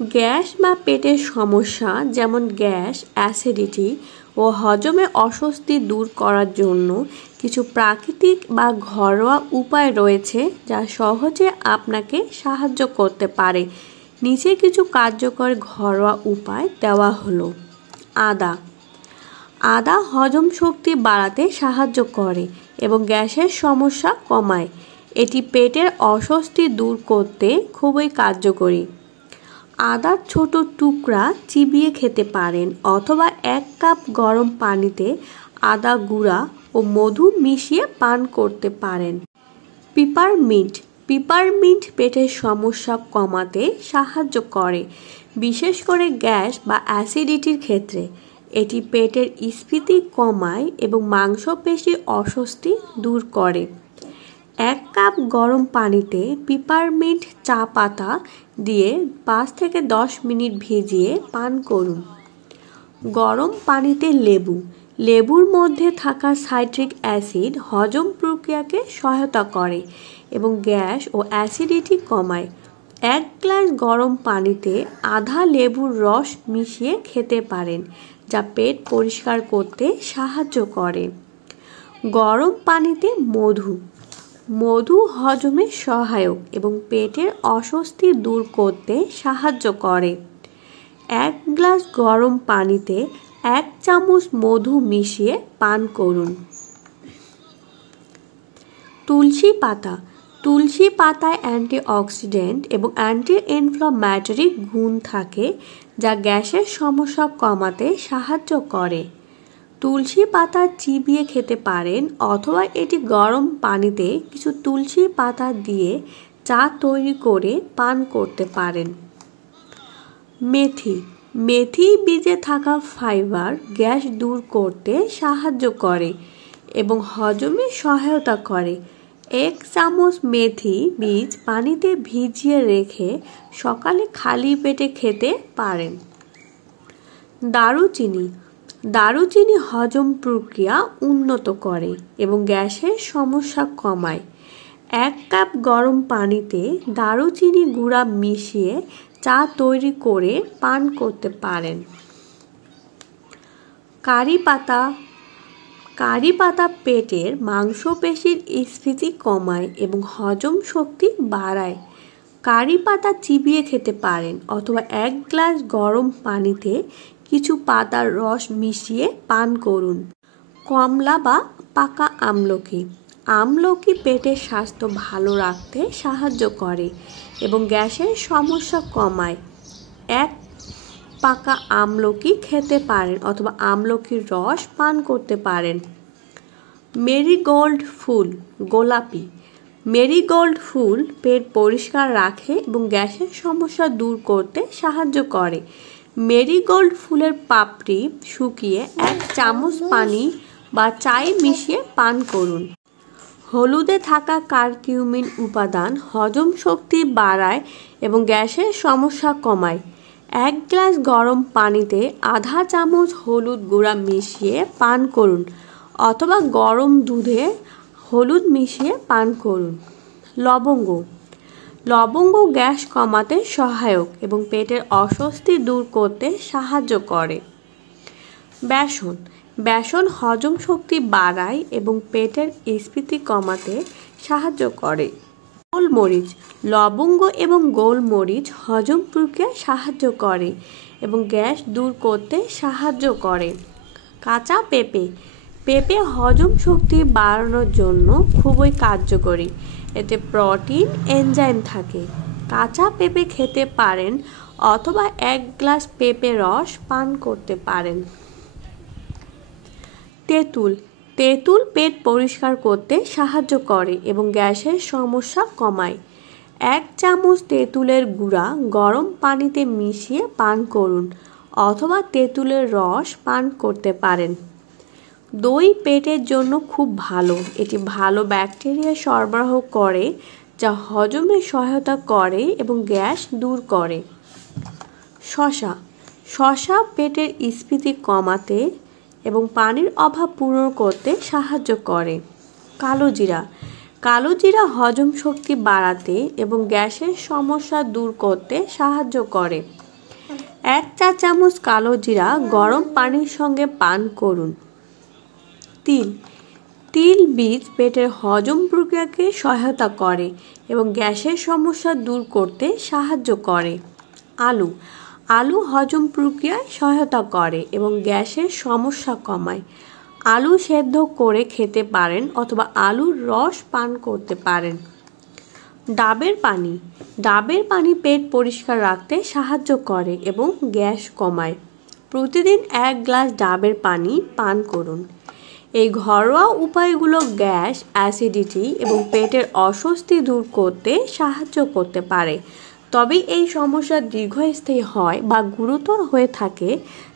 Gas বা পেটের সমস্যা যেমন গ্যাস, অ্যাসিডিটি ও হজমে অস্বস্তি দূর করার জন্য কিছু প্রাকৃতিক বা ঘরোয়া উপায় রয়েছে যা সহজে আপনাকে সাহায্য করতে পারে। নিচে কিছু কার্যকর ঘরোয়া উপায় দেওয়া হলো। আদা। আদা হজম শক্তি বাড়াতে সাহায্য করে এবং গ্যাসের সমস্যা কমায়। এটি পেটের অস্বস্তি দূর করতে খুবই কার্যকরী। আদার ছোট টুকরা চিবিয়ে খেতে পারেন অথবা 1 কাপ গরম পানিতে আদা গুঁড়া ও মধু মিশিয়ে পান করতে পারেন। পিপারমিন্ট। পিপারমিন্ট পেটের সমস্যা কমাতে সাহায্য করে, বিশেষ করে গ্যাস বা অ্যাসিডিটির ক্ষেত্রে। এটি পেটের স্ফীতি কমায় এবং মাংসপেশির অস্বস্তি দূর করে। 1 কাপ গরম পানিতে পিপারমিন্ট চা পাতা দিয়ে 5 থেকে 10 মিনিট ভিজিয়ে পান করুন। গরম পানিতে লেবু। লেবুর মধ্যে থাকা সাইট্রিক অ্যাসিড হজম প্রক্রিয়াকে সহায়তা করে এবং গ্যাস ও অ্যাসিডিটি কমায়। 1 গ্লাস গরম পানিতে আধা লেবুর রস মিশিয়ে খেতে পারেন, যা পেট পরিষ্কার করতে সাহায্য করে। গরম পানিতে মধু। মধু হজমে সহায়ক এবং পেটের অস্বস্তি দূর করতে সাহায্য করে। 1 গ্লাস গরম পানিতে 1 চামচ মধু মিশিয়ে পান করুন। তুলসী পাতা। তুলসী পাতায় অ্যান্টিঅক্সিডেন্ট এবং অ্যান্টি ইনফ্লামেটরি গুণ থাকে, যা গ্যাসের সমস্যা কমাতে সাহায্য করে। তুলসী পাতা চিবিয়ে খেতে পারেন অথবা এটি গরম পানিতে কিছু তুলসী পাতা দিয়ে চা তৈরি করে পান করতে পারেন। মেথি। মেথি বীজে থাকা ফাইবার গ্যাস দূর করতে সাহায্য করে এবং হজমে সহায়তা করে। 1 চামচ মেথি বীজ পানিতে ভিজিয়ে রেখে সকালে খালি পেটে খেতে পারেন। দারুচিনি। দারুচিনি হজম প্রক্রিয়া উন্নত করে এবং গ্যাসের সমস্যা কমায়। 1 কাপ গরম পানিতে দারুচিনি গুঁড়া মিশিয়ে চা তৈরি করে পান করতে পারেন। কারি পাতা। কারি পাতা পেটের মাংসপেশির স্ফীতি কমায় এবং হজম শক্তি বাড়ায়। কারি পাতা চিবিয়ে খেতে পারেন অথবা 1 গ্লাস গরম পানিতে কিছু পাতার রস মিশিয়ে পান করুন। কমলা বা পাকা আমলকি। আমলকি পেটের স্বাস্থ্য ভালো রাখতে সাহায্য করে এবং গ্যাসের সমস্যা কমায়। 1 পাকা আমলকি খেতে পারেন অথবা আমলকির রস পান করতে পারেন। মেরিগোল্ড ফুল। গোলাপি। মেরিগোল্ড ফুল পেট পরিষ্কার রাখে এবং গ্যাসের সমস্যা দূর করতে সাহায্য করে। মেরিগোল্ড ফুলের পাপড়ি শুকিয়ে 1 চামচ পানি বা চায়ে মিশিয়ে পান করুন। হলুদে থাকা কারকিউমিন উপাদান হজম শক্তি বাড়ায় এবং গ্যাসের সমস্যা কমায়। 1 গ্লাস গরম পানিতে আধা চামচ হলুদ গুঁড়া মিশিয়ে পান করুন অথবা গরম দুধে হলুদ মিশিয়ে পান করুন। লবঙ্গ। লবঙ্গ গ্যাস কমাতে সহায়ক এবং পেটের অস্বস্তি দূর করতে সাহায্য করে। বেসন। বেসন হজম শক্তি বাড়ায় এবং পেটের স্ফীতি কমাতে সাহায্য করে। গোলমরিচ। লবঙ্গ এবং গোলমরিচ হজম প্রক্রিয়ায় সাহায্য করে এবং গ্যাস দূর করতে সাহায্য করে। কাঁচা পেঁপে। পেঁপে হজম শক্তি বাড়ানোর জন্য খুবই কার্যকরী। এতে প্রোটিন, এনজাইম থাকে। কাঁচা পেঁপে খেতে পারেন অথবা 1 গ্লাস পেঁপে রস পান করতে পারেন। তেঁতুল। তেঁতুল পেট পরিষ্কার করতে সাহায্য করে এবং গ্যাসের সমস্যা কমায়। 1 চামচ তেঁতুলের গুঁড়া গরম পানিতে মিশিয়ে পান করুন অথবা তেঁতুলের রস পান করতে পারেন। দই পেটের জন্য খুব ভালো। এটি ভালো ব্যাকটেরিয়া সরবরাহ করে যা হজমে সহায়তা করে এবং গ্যাস দূর করে। শসা। শসা পেটের স্ফীতি কমাতে এবং পানির অভাব পূরণ করতে সাহায্য করে। কালোজিরা। কালোজিরা হজম শক্তি বাড়াতে এবং গ্যাসের সমস্যা দূর করতে সাহায্য করে। 1 চা চামচ কালো জিরা গরম পানির সঙ্গে পান করুন। তিল বীজ পেটের হজম প্রক্রিয়াকে সহায়তা করে এবং গ্যাসের সমস্যা দূর করতে সাহায্য করে। আলু হজম প্রক্রিয়ায় সহায়তা করে এবং গ্যাসের সমস্যা কমায়। আলু সেদ্ধ করে খেতে পারেন অথবা আলুর রস পান করতে পারেন। ডাবের পানি পেট পরিষ্কার রাখতে সাহায্য করে এবং গ্যাস কমায়। প্রতিদিন 1 গ্লাস ডাবের পানি পান করুন। এই ঘরোয়া উপায়গুলো গ্যাস, অ্যাসিডিটি এবং পেটের অস্বস্তি দূর করতে সাহায্য করতে পারে। তবে এই সমস্যা দীর্ঘস্থায়ী হয় বা গুরুতর হয়ে থাকে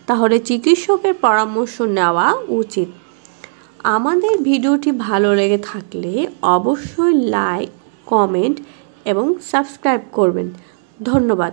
তাহলে চিকিৎসকের পরামর্শ নেওয়া উচিত। আমাদের ভিডিওটি ভালো লেগে থাকলে অবশ্যই লাইক, কমেন্ট এবং সাবস্ক্রাইব করবেন। ধন্যবাদ।